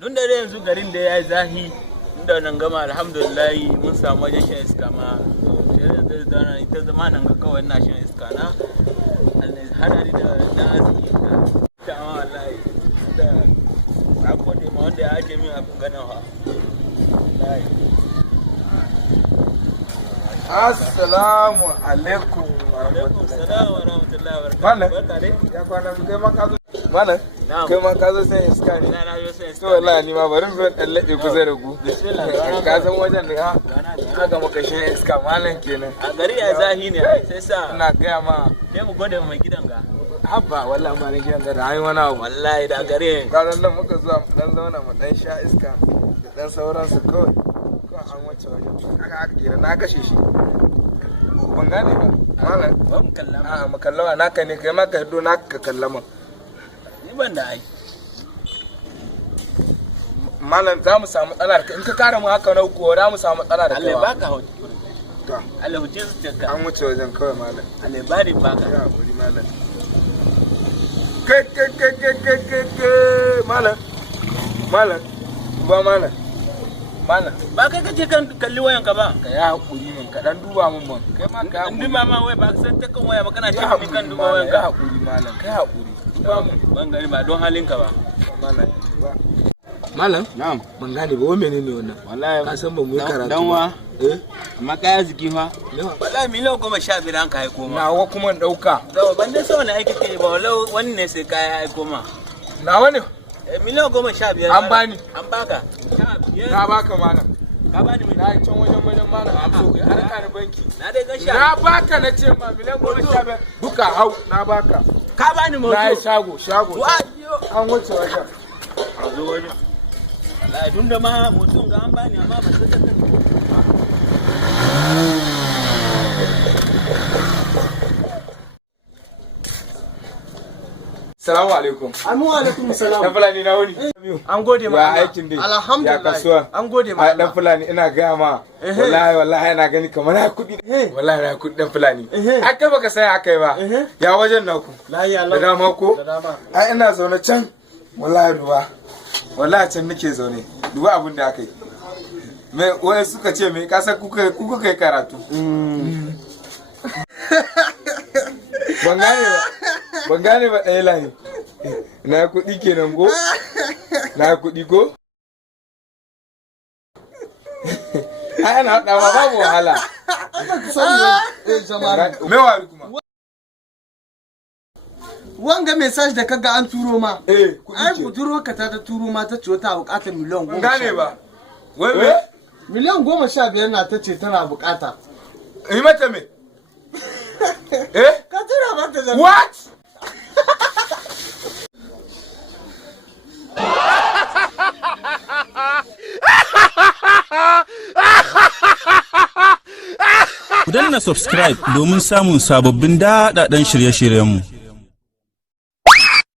Dun da yanzu garin da ya yi zahi inda nan gama alhamdulillah mun samu wajen shan iska ma sai ita zama nan ga kawai ina shan iska na hadari da dan arziki ta amma wallahi da rako da ma wanda ya aje min abin ganin ha wallahi. Assalamu alaikum wa rahmatullahi wa barakatuh. Barka dai. Ya kwana kai ma ka zo. Malam. Kai ma ka zo sai iska ne. Na yo sai iska. To wallahi ni ma bari zo dan lade kusa da ku. Bismillah. Ka san wajen da aka maka shin iska malam kenan. A gari ya zahi ne sai sa. Ina gaya ma. Kai mu gode mai gidan ga. Habba wallahi ma ne gidan da ai wani abu. Wallahi da gare. Ka nan muka zuwa mu dan zauna mu dan sha iska da dan sauransu kawai. An wace wajen aka kira na kashe shi ban gane ba malam ba mu kallama a mu kallawa naka ne kai ma ka hiddo naka ka kallama ni ban da ai malam za mu samu matsala in ka kare mu haka na uku za mu samu matsala da kai Allah baka hauki to Allah hujje ka an wuce wajen kawai malam Allah bari baka ya hakuri malam ke malam ba malam Mana ba kai kace kan kalli wayan ka ba ka ya hakuri min ka dan duba min man kai ma ka hakuri duba ma wai ba san ta kan waya ba kana ce min kan duba wayan ka hakuri malam kai hakuri duba min ban gari ba don halin ka ba malam na'am ban gane ba wai menene wannan wallahi ka san ba mu yi karatu dan wa eh amma kai ziki fa wallahi miliyan 15 an ka aiko ma nawa kuma dauka to ban dai so na aiki kai ba wallahi wani ne sai kai aiko ma nawa ne miliyan 15 an bani an baka na baka malam ka bani mai na can wajen malam abdo ya harka ni banki na dai ga na baka na ce ma miliyan 15 duka hau na baka ka bani moto na yi shago an wuce wajen a zo wajen wallahi tun da ma mutum ga an bani amma ba ta kan Salamu alaikum. Amu alaikum salam. Dan Fulani na wuni. An gode ma. Ya aikin dai. Alhamdulillah. Ya kasuwa. An gode ma. Dan Fulani ina gaya ma. Wallahi ina gani kamar na kuɗi. Wallahi na kuɗi dan Fulani. Ai kai baka sai akai ba. Ya wajen naku. Lahi Allah. Da dama ko? Da dama. Ai ina zaune can. Wallahi duba. Wallahi can nake zaune. Duba abin da aka yi. Me wai suka ce me kasa kuka kai karatu. Ban gane ba ɗaya layi. Na kuɗi kenan go? Na kuɗi ko? Ai ana haɗa ma babu wahala. Me wari kuma? Wanga message da kaga an turo ma. Ai budurwa ka ta turo ma ta ce wata bukatar miliyan 10. Gane ba? Wai me? Miliyan 15 na ta ce tana bukata. Yi mata me? Ka tura mata da What? Ku danna subscribe domin samun sababbin daɗaɗɗen shirye-shiryenmu.